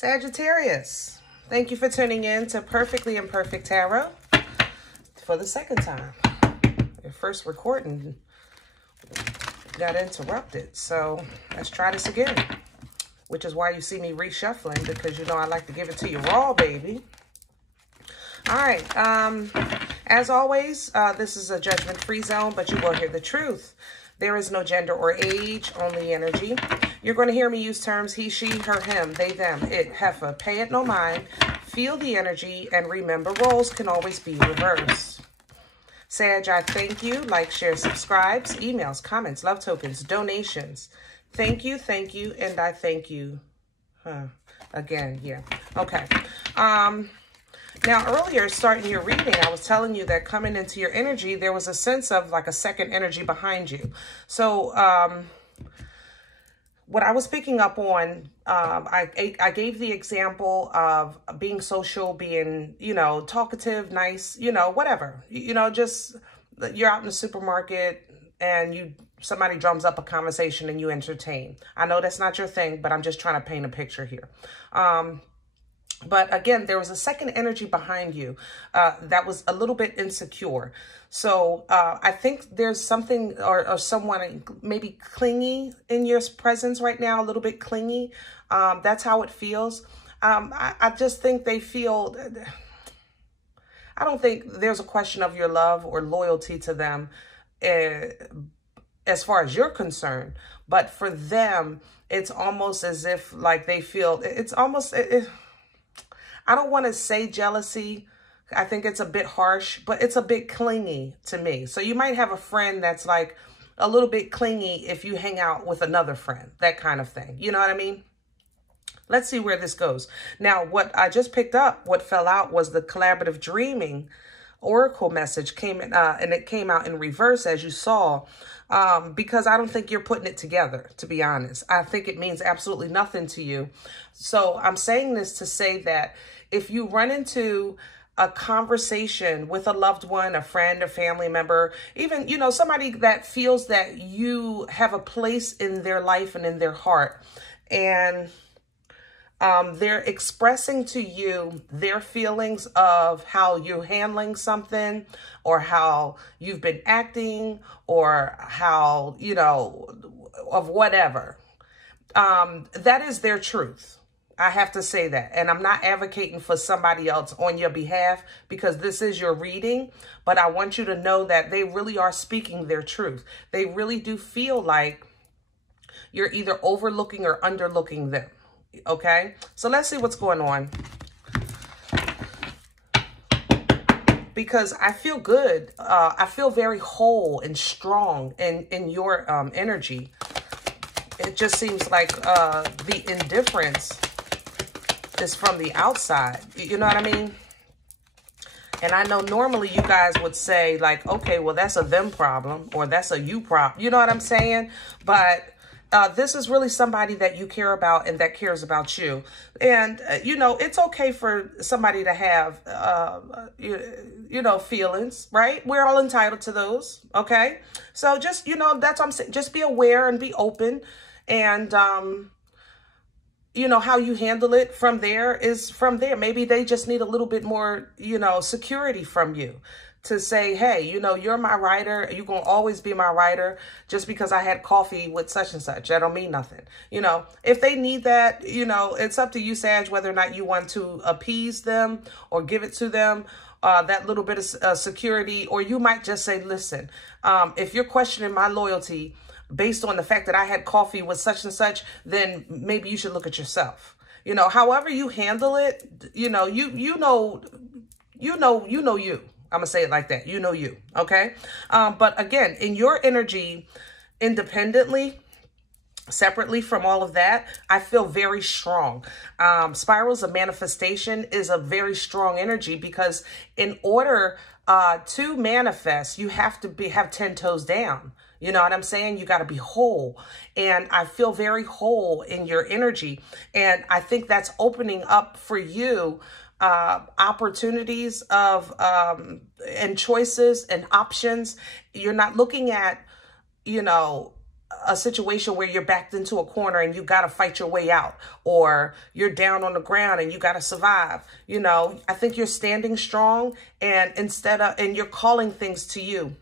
Sagittarius, thank you for tuning in to Perfectly Imperfect Tarot for the second time. Your first recording got interrupted, so let's try this again, which is why you see me reshuffling, because you know I like to give it to you raw, baby. All right, as always, this is a judgment-free zone, but you will hear the truth. There is no gender or age, only energy. You're going to hear me use terms he, she, her, him, they, them, it, heifer. Pay it no mind. Feel the energy, and remember, roles can always be reversed. Sag, I thank you. Like, share, subscribes, emails, comments, love tokens, donations. Thank you, and I thank you. Again, yeah. Okay. Now, earlier, starting your reading, I was telling you that coming into your energy, there was a sense of like a second energy behind you. So, what I was picking up on, I gave the example of being social, being, you know, talkative, nice, you know, whatever. You know, just you're out in the supermarket and somebody drums up a conversation and you entertain. I know that's not your thing, but I'm just trying to paint a picture here. But again, there was a second energy behind you that was a little bit insecure. So I think there's something or someone maybe clingy in your presence right now, a little bit clingy. That's how it feels. I just think they feel, I don't think there's a question of your love or loyalty to them as far as you're concerned. But for them, it's almost as if like they feel, it's almost... I don't want to say jealousy. I think it's a bit harsh, but it's a bit clingy to me. So you might have a friend that's like a little bit clingy if you hang out with another friend, that kind of thing. You know what I mean? Let's see where this goes. Now, what I just picked up, what fell out was the collaborative dreaming oracle message came in, and it came out in reverse, as you saw, because I don't think you're putting it together, to be honest. I think it means absolutely nothing to you. So I'm saying this to say that if you run into a conversation with a loved one, a friend, a family member, even, you know, somebody that feels that you have a place in their life and in their heart, and they're expressing to you their feelings of how you're handling something, or how you've been acting, or how, you know, of whatever. That is their truth. I have to say that. And I'm not advocating for somebody else on your behalf, because this is your reading. But I want you to know that they really are speaking their truth. They really do feel like you're either overlooking or underlooking them. Okay, so let's see what's going on, because I feel good. I feel very whole and strong in your energy. It just seems like the indifference is from the outside. You know what I mean? And I know normally you guys would say like, okay, well, that's a them problem, or that's a you problem. You know what I'm saying? But this is really somebody that you care about and that cares about you. And, you know, it's okay for somebody to have, you know, feelings, right? We're all entitled to those, okay? So just, you know, that's what I'm saying. Just be aware and be open. And, you know, how you handle it from there is from there. Maybe they just need a little bit more, you know, security from you. To say, hey, you know, you're my rider. You're going to always be my rider. Just because I had coffee with such and such, that don't mean nothing. You know, if they need that, you know, it's up to you, Sag, whether or not you want to appease them or give it to them, that little bit of security. Or you might just say, listen, if you're questioning my loyalty based on the fact that I had coffee with such and such, then maybe you should look at yourself. You know, however you handle it, you know, you know you. I'm going to say it like that. You know you, okay? But again, in your energy, independently, separately from all of that, I feel very strong. Spirals of manifestation is a very strong energy, because in order to manifest, you have to have 10 toes down. You know what I'm saying? You got to be whole. And I feel very whole in your energy. And I think that's opening up for you opportunities of and choices and options. You're not looking at, you know, a situation where you're backed into a corner and you got to fight your way out, or you're down on the ground and you got to survive. You know, I think you're standing strong, and and you're calling things to you,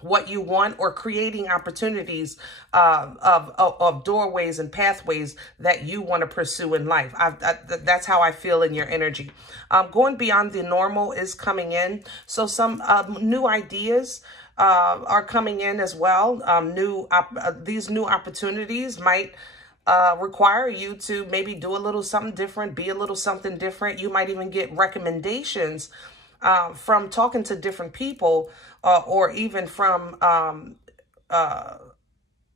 what you want, or creating opportunities of doorways and pathways that you want to pursue in life. That's how I feel in your energy. Going beyond the normal is coming in. So some new ideas are coming in as well. These new opportunities might require you to maybe do a little something different, be a little something different. You might even get recommendations from talking to different people, or even from,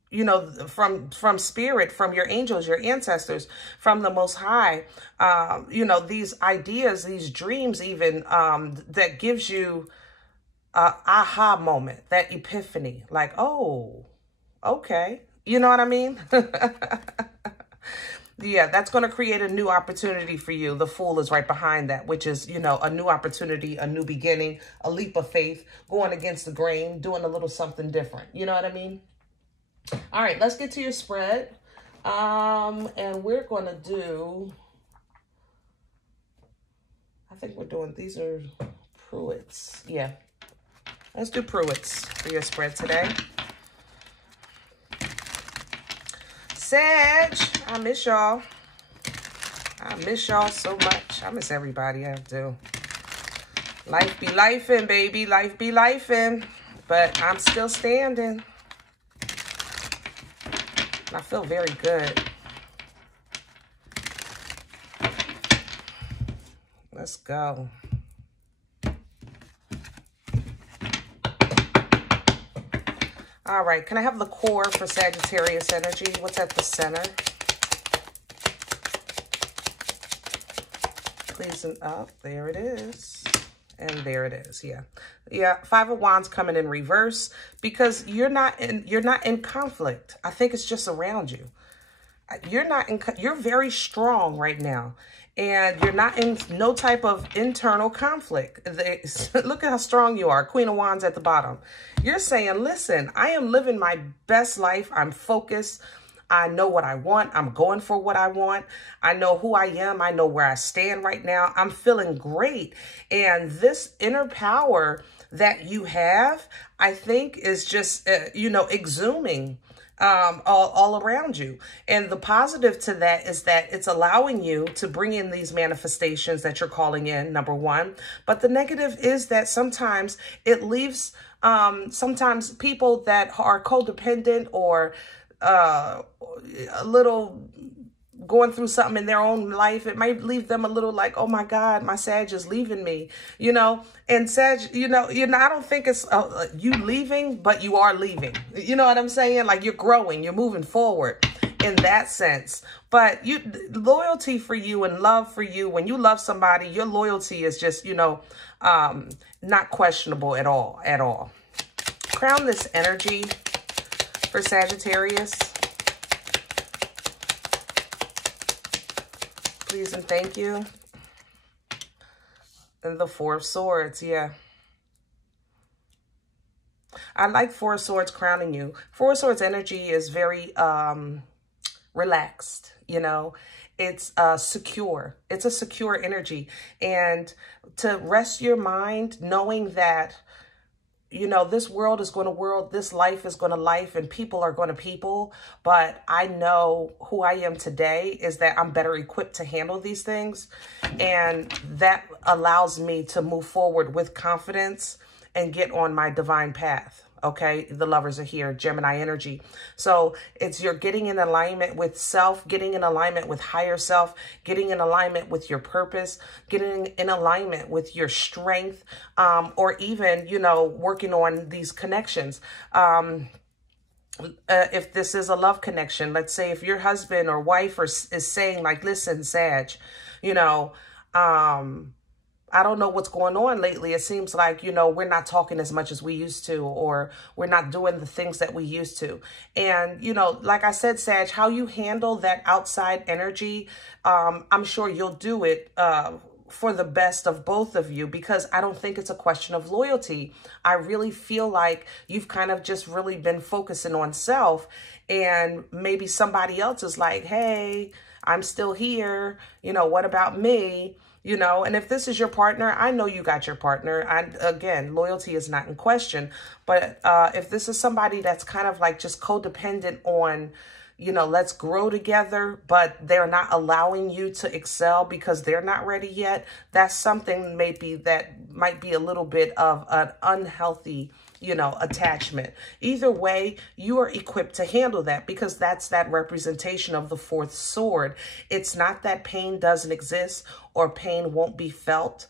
you know, from spirit, from your angels, your ancestors, from the Most High. You know, these ideas, these dreams even, that gives you aha moment, that epiphany, like, oh, okay. You know what I mean? Yeah, that's going to create a new opportunity for you. The Fool is right behind that, which is, you know, a new opportunity, a new beginning, a leap of faith, going against the grain, doing a little something different. You know what I mean? All right, let's get to your spread. And we're going to do, I think we're doing, these are Pruitts. Yeah. Let's do Pruitts for your spread today. Sag, I miss y'all. I miss y'all so much. I miss everybody. I do. Life be lifing, baby. Life be lifing. But I'm still standing. I feel very good. Let's go. All right, can I have the core for Sagittarius energy? What's at the center? Please and up. There it is. And there it is. Yeah. Yeah, Five of Wands coming in reverse because you're not in conflict. I think it's just around you. You're very strong right now. And you're not in no type of internal conflict. Look at how strong you are. Queen of Wands at the bottom. You're saying, listen, I am living my best life. I'm focused. I know what I want. I'm going for what I want. I know who I am. I know where I stand right now. I'm feeling great. And this inner power that you have, I think is just, you know, exhuming all around you. And the positive to that is that it's allowing you to bring in these manifestations that you're calling in, number one. But the negative is that sometimes it leaves, sometimes people that are codependent or a little going through something in their own life, it might leave them a little like, oh my God, my Sag is leaving me, you know. And Sag, you know, I don't think it's you leaving, but you are leaving. You know what I'm saying? Like you're growing, you're moving forward in that sense. But loyalty for you and love for you, when you love somebody, your loyalty is just, you know, not questionable at all. Crown this energy for Sagittarius. Please and thank you. And the Four of Swords, yeah. I like Four of Swords crowning you. Four of Swords energy is very relaxed, you know. It's secure. It's a secure energy. And to rest your mind knowing that, you know, this world is going to world, this life is going to life, and people are going to people. But I know who I am today is that I'm better equipped to handle these things. And that allows me to move forward with confidence and get on my divine path. Okay, the Lovers are here, Gemini energy. So you're getting in alignment with self, getting in alignment with higher self, getting in alignment with your purpose, getting in alignment with your strength, or even, you know, working on these connections. If this is a love connection, let's say if your husband or wife is saying like, listen, Sag, you know, I don't know what's going on lately. It seems like, you know, we're not talking as much as we used to, or we're not doing the things that we used to. And, you know, like I said, Sag, how you handle that outside energy, I'm sure you'll do it for the best of both of you, because I don't think it's a question of loyalty. I really feel like you've kind of just really been focusing on self, and maybe somebody else is like, hey, I'm still here. You know, what about me? You know, and if this is your partner, I know you got your partner. Again, loyalty is not in question. But if this is somebody that's kind of like just codependent on, you know, let's grow together, but they're not allowing you to excel because they're not ready yet, that's something maybe that might be a little bit of an unhealthy, you know, attachment. Either way, you are equipped to handle that, because that's that representation of the fourth sword. It's not that pain doesn't exist or pain won't be felt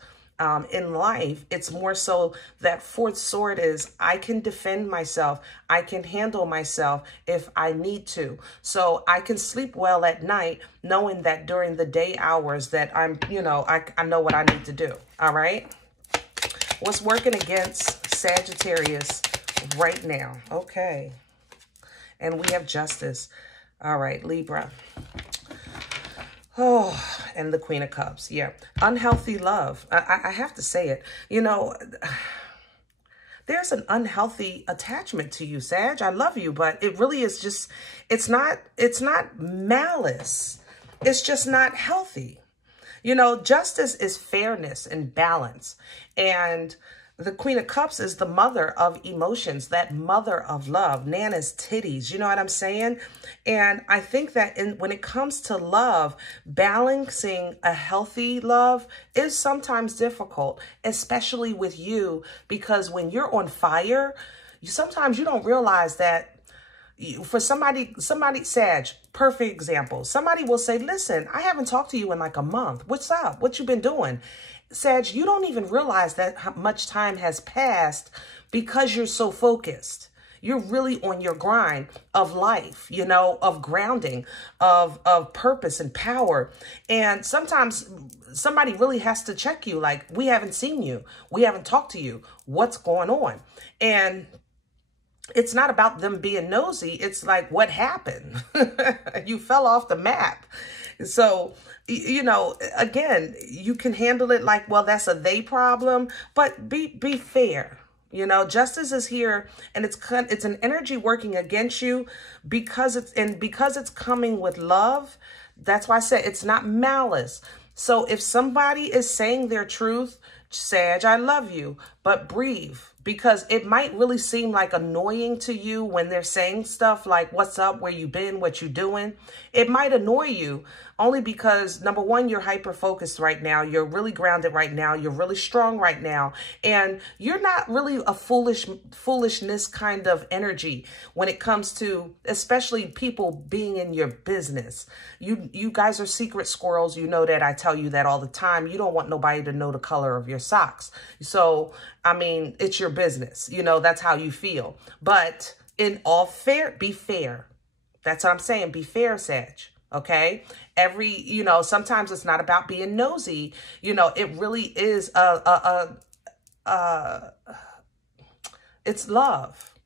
in life. It's more so that fourth sword is, I can defend myself. I can handle myself if I need to. So I can sleep well at night knowing that during the day hours that I'm, you know, I know what I need to do. All right. What's working against Sagittarius right now? Okay. And we have Justice. All right, Libra. Oh, and the Queen of Cups. Yeah. Unhealthy love. I have to say it. You know, there's an unhealthy attachment to you, Sag. I love you, but it really is just, it's not malice. It's just not healthy. You know, justice is fairness and balance. And the Queen of Cups is the mother of emotions, that mother of love, Nana's titties. You know what I'm saying? And I think that when it comes to love, balancing a healthy love is sometimes difficult, especially with you, because when you're on fire, sometimes you don't realize that for somebody, Sag, perfect example. Somebody will say, listen, I haven't talked to you in like a month. What's up? What you been doing? Sag, you don't even realize that how much time has passed because you're so focused. You're really on your grind of life, you know, of grounding, of purpose and power. And sometimes somebody really has to check you, like, we haven't seen you. We haven't talked to you. What's going on? And it's not about them being nosy. It's like, what happened? You fell off the map. So, you know, again, you can handle it like, well, that's a they problem, but be fair. You know, justice is here, and it's an energy working against you because it's coming with love. That's why I said it's not malice. So if somebody is saying their truth, Sag, I love you, but breathe, because it might really seem like annoying to you when they're saying stuff like, what's up, where you been, what you doing. It might annoy you only because, number one, you're hyper-focused right now. You're really grounded right now. You're really strong right now. And you're not really a foolishness kind of energy when it comes to, especially people being in your business. You guys are secret squirrels. You know that. I tell you that all the time. You don't want nobody to know the color of your socks. So, I mean, it's your business. You know, that's how you feel. But in all fair, be fair. That's what I'm saying. Be fair, Sag. Okay. You know, sometimes it's not about being nosy. You know, it really is it's love.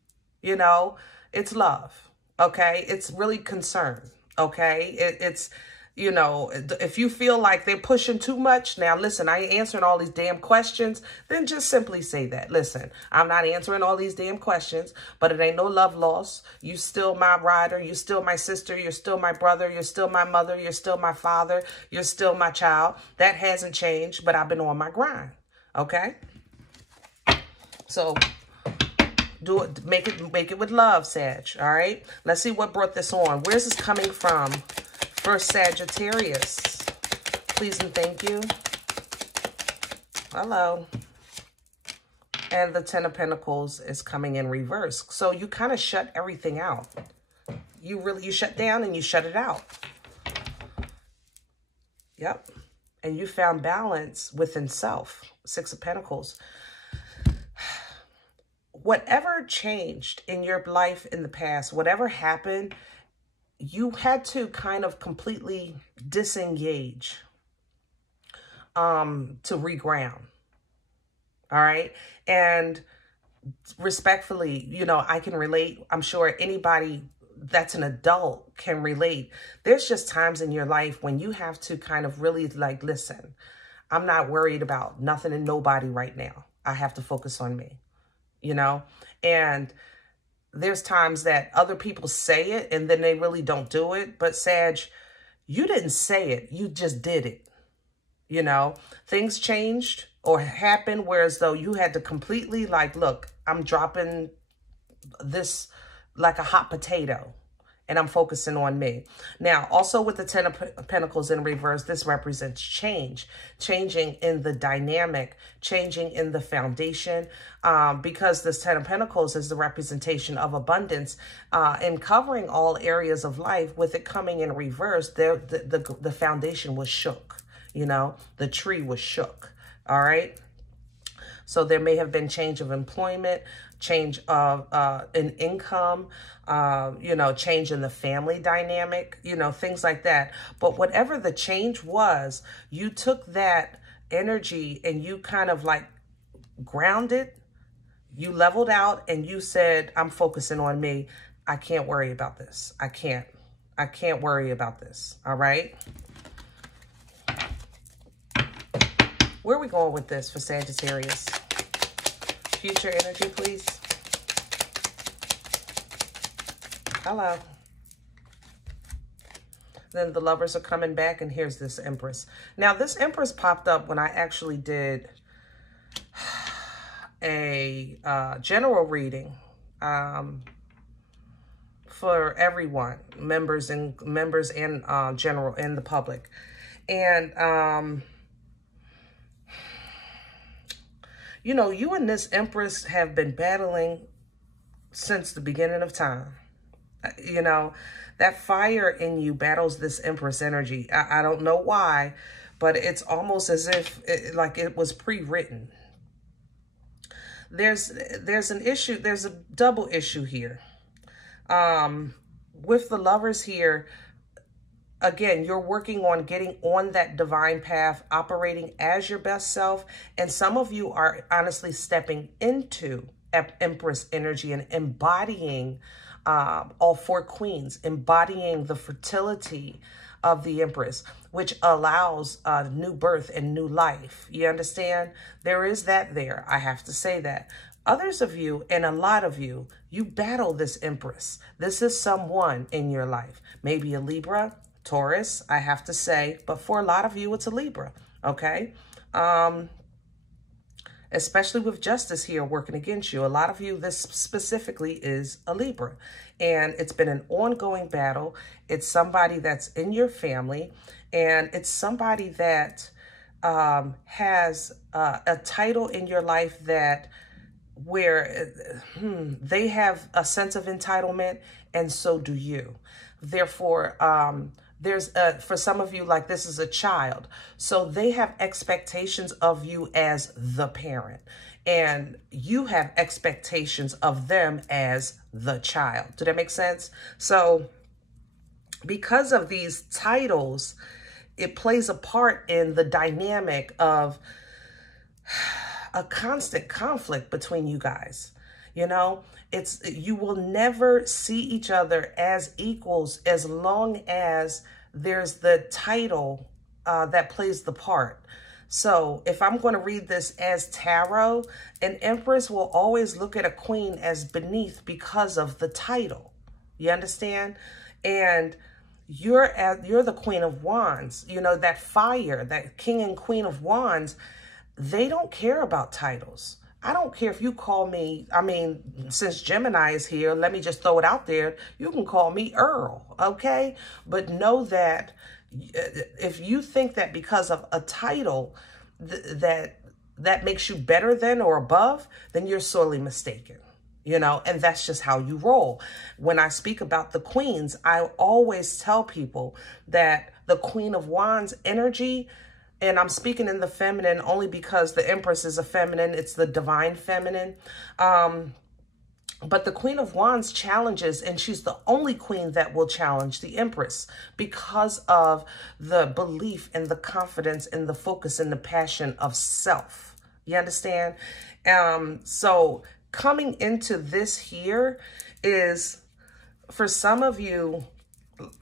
You know, it's love. Okay. It's really concern. Okay. It's, you know, if you feel like they're pushing too much, now listen, I ain't answering all these damn questions, then just simply say that. Listen, I'm not answering all these damn questions, but it ain't no love lost. You still my rider. You still my sister. You're still my brother. You're still my mother. You're still my father. You're still my child. That hasn't changed, but I've been on my grind. Okay? So do it, make it with love, Sag. All right? Let's see what brought this on. Where's this coming from? For Sagittarius, please and thank you. Hello. And the Ten of Pentacles is coming in reverse. So you kind of shut everything out. You shut down and you shut it out. Yep. And you found balance within self. Six of Pentacles. Whatever changed in your life in the past, whatever happened, you had to kind of completely disengage to reground. All right. And respectfully, you know, I can relate. I'm sure anybody that's an adult can relate. There's just times in your life when you have to kind of really like, listen, I'm not worried about nothing and nobody right now. I have to focus on me, you know? And there's times that other people say it and then they really don't do it. But Sag, you didn't say it. You just did it. You know, things changed or happened whereas though you had to completely like, look, I'm dropping this like a hot potato and I'm focusing on me. Now, also with the Ten of Pentacles in reverse, this represents change, changing in the dynamic, changing in the foundation, because this Ten of Pentacles is the representation of abundance, and covering all areas of life. With it coming in reverse, the foundation was shook. You know, the tree was shook. All right. So there may have been change of employment, change of an income, you know, change in the family dynamic, you know, things like that. But whatever the change was, you took that energy and you kind of like grounded, you leveled out and you said, I'm focusing on me. I can't worry about this. I can't worry about this. All right. Where are we going with this for Sagittarius? Future energy, please. Hello. Then the Lovers are coming back, and here's this Empress. Now, this Empress popped up when I actually did a general reading for everyone, members and general and the public. And you know, you and this Empress have been battling since the beginning of time. You know, that fire in you battles this Empress energy. I don't know why, but it's almost as if like it was pre-written. There's an issue. There's a double issue here. With the Lovers here, again, you're working on getting on that divine path, operating as your best self. And some of you are honestly stepping into Empress energy and embodying all four queens, embodying the fertility of the Empress, which allows new birth and new life. You understand? There is that there. I have to say that. Others of you, and a lot of you, you battle this Empress. This is someone in your life. Maybe a Libra, Taurus, I have to say, but for a lot of you, it's a Libra, okay? Especially with justice here working against you. A lot of you, this specifically is a Libra, and it's been an ongoing battle. It's somebody that's in your family, and it's somebody that has a title in your life that where they have a sense of entitlement, and so do you. Therefore, there's for some of you, like this is a child. So they have expectations of you as the parent, and you have expectations of them as the child. Does that make sense? So because of these titles, it plays a part in the dynamic of a constant conflict between you guys. You know, you will never see each other as equals as long as there's the title that plays the part. So if I'm going to read this as tarot, an Empress will always look at a queen as beneath because of the title. You understand? And you're the Queen of Wands. You know, that fire, that King and Queen of Wands, they don't care about titles. I don't care if you call me, I mean, since Gemini is here, let me just throw it out there. You can call me Earl, okay? But know that if you think that because of a title that makes you better than or above, then you're sorely mistaken, you know? And that's just how you roll. When I speak about the queens, I always tell people that the Queen of Wands energy, and I'm speaking in the feminine only because the Empress is a feminine. It's the divine feminine. But the Queen of Wands challenges, and she's the only queen that will challenge the Empress because of the belief and the confidence and the focus and the passion of self. You understand? So coming into this here is, for some of you,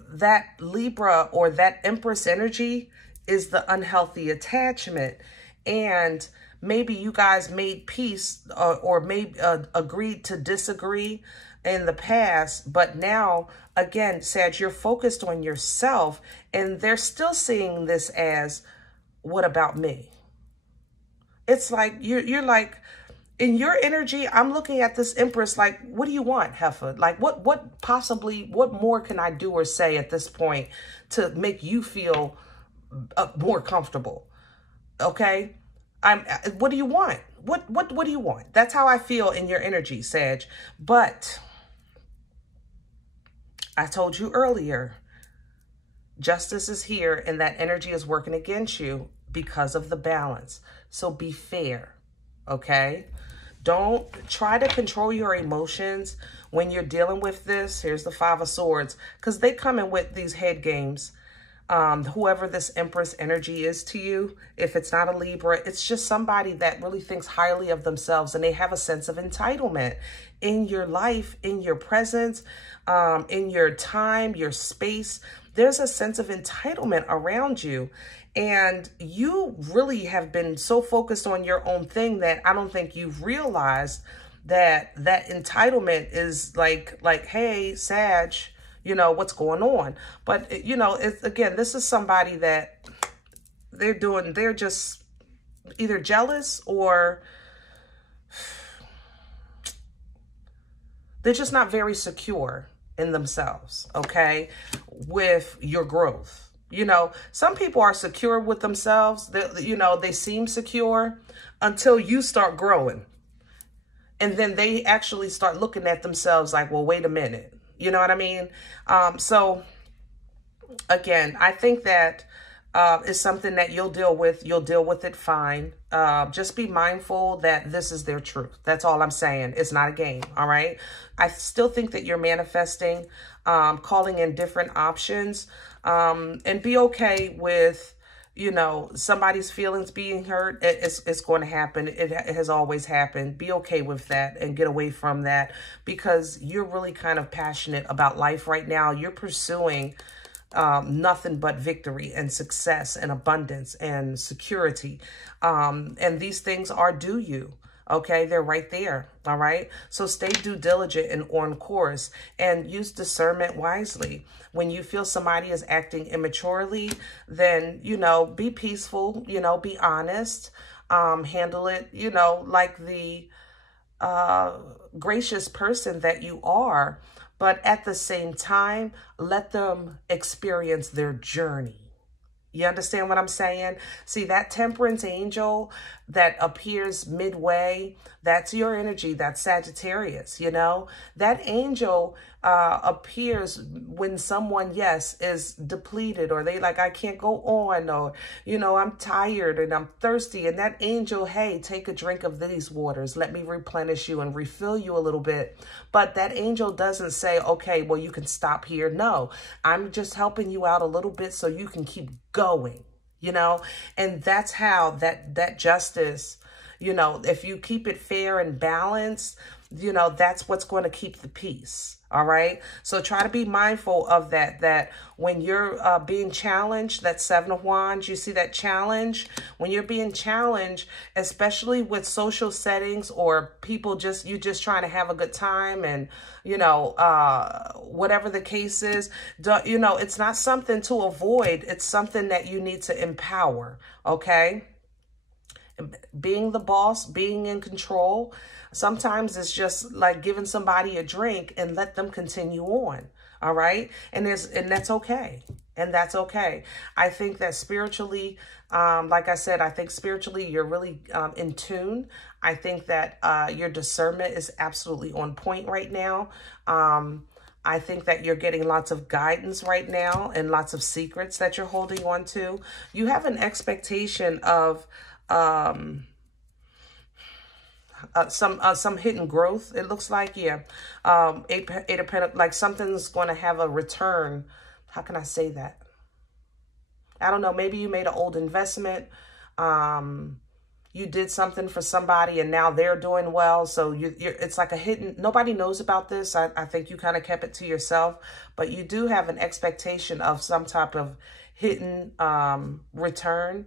that Libra or that Empress energy is the unhealthy attachment. And maybe you guys made peace or maybe agreed to disagree in the past, but now, again, Sag, you're focused on yourself, and they're still seeing this as, what about me? It's like, you're like, in your energy, I'm looking at this Empress like, what do you want, Heifer? Like, what more can I do or say at this point to make you feel more comfortable? Okay? What do you want? What do you want? That's how I feel in your energy, Sag. But I told you earlier, justice is here, and that energy is working against you because of the balance. So be fair, okay? Don't try to control your emotions when you're dealing with this. Here's the Five of Swords, because they come in with these head games. Whoever this Empress energy is to you, if it's not a Libra, it's just somebody that really thinks highly of themselves, and they have a sense of entitlement in your life, in your presence, in your time, your space. There's a sense of entitlement around you. And you really have been so focused on your own thing that I don't think you've realized that that entitlement is like, hey, Sag, you know, what's going on? But, you know, again, this is somebody that they're just either jealous or they're just not very secure in themselves, okay, with your growth. You know, some people are secure with themselves. You know, they seem secure until you start growing. And then they actually start looking at themselves like, well, wait a minute. You know what I mean? So, again, I think that is something that you'll deal with. You'll deal with it fine. Just be mindful that this is their truth. That's all I'm saying. It's not a game, all right? I still think that you're manifesting, calling in different options, and be okay with, you know, somebody's feelings being hurt. It's going to happen. It has always happened. Be okay with that and get away from that, because you're really kind of passionate about life right now. You're pursuing nothing but victory and success and abundance and security. And these things are due you. Okay, they're right there. All right. So stay due diligent and on course, and use discernment wisely. When you feel somebody is acting immaturely, then, you know, be peaceful, you know, be honest, handle it, you know, like the gracious person that you are. But at the same time, let them experience their journey. You understand what I'm saying? See, that Temperance angel that appears midway, that's your energy. That's Sagittarius, you know? That angel appears when someone, yes, is depleted, or they like, I can't go on, or, you know, I'm tired and I'm thirsty. And that angel, hey, take a drink of these waters. Let me replenish you and refill you a little bit. But that angel doesn't say, okay, well, you can stop here. No, I'm just helping you out a little bit so you can keep going, you know? And that's how that justice, you know, if you keep it fair and balanced, you know, that's what's going to keep the peace. All right. So try to be mindful of that when you're being challenged, that Seven of Wands, you see that challenge when you're being challenged, especially with social settings or people you just trying to have a good time, and, you know, whatever the case is, you know, it's not something to avoid. It's something that you need to empower. OK. Being the boss, being in control. Sometimes it's just like giving somebody a drink and let them continue on. All right. And that's okay. And that's okay. I think that spiritually, like I said, I think spiritually you're really in tune. I think that your discernment is absolutely on point right now. I think that you're getting lots of guidance right now and lots of secrets that you're holding on to. You have an expectation of some hidden growth, it looks like. Yeah. Eight of Pentacles, like something's going to have a return. How can I say that? I don't know. Maybe you made an old investment. You did something for somebody and now they're doing well. So it's like a hidden, nobody knows about this. I think you kind of kept it to yourself, but you do have an expectation of some type of hidden return.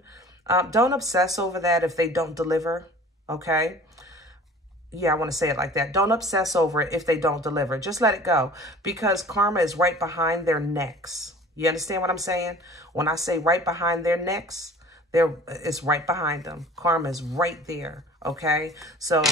Don't obsess over that if they don't deliver, okay? Yeah, I want to say it like that. Don't obsess over it if they don't deliver. Just let it go, because karma is right behind their necks. You understand what I'm saying? When I say right behind their necks, it's right behind them. Karma is right there, okay? So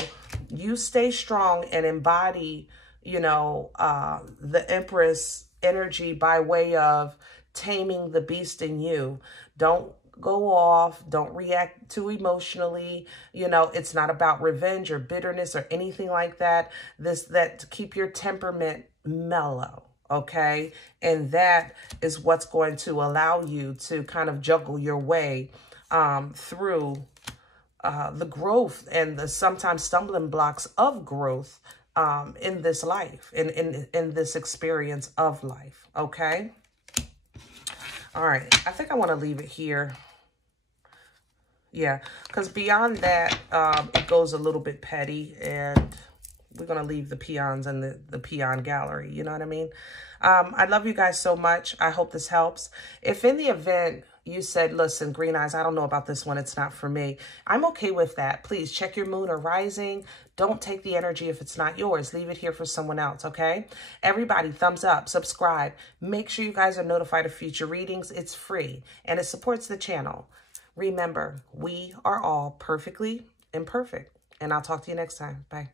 you stay strong and embody, you know, the Empress energy by way of taming the beast in you. Don't go off. Don't react too emotionally. You know, it's not about revenge or bitterness or anything like that. To keep your temperament mellow, okay? And that is what's going to allow you to kind of juggle your way through the growth and the sometimes stumbling blocks of growth in this life, in this experience of life, okay? All right, I think I want to leave it here. Yeah, because beyond that, it goes a little bit petty, and we're going to leave the peons in the peon gallery. You know what I mean? I love you guys so much. I hope this helps. If in the event you said, listen, Green Eyes, I don't know about this one, it's not for me, I'm okay with that. Please check your moon or rising. Don't take the energy if it's not yours. Leave it here for someone else, okay? Everybody, thumbs up, subscribe. Make sure you guys are notified of future readings. It's free, and it supports the channel. Remember, we are all perfectly imperfect, and I'll talk to you next time. Bye.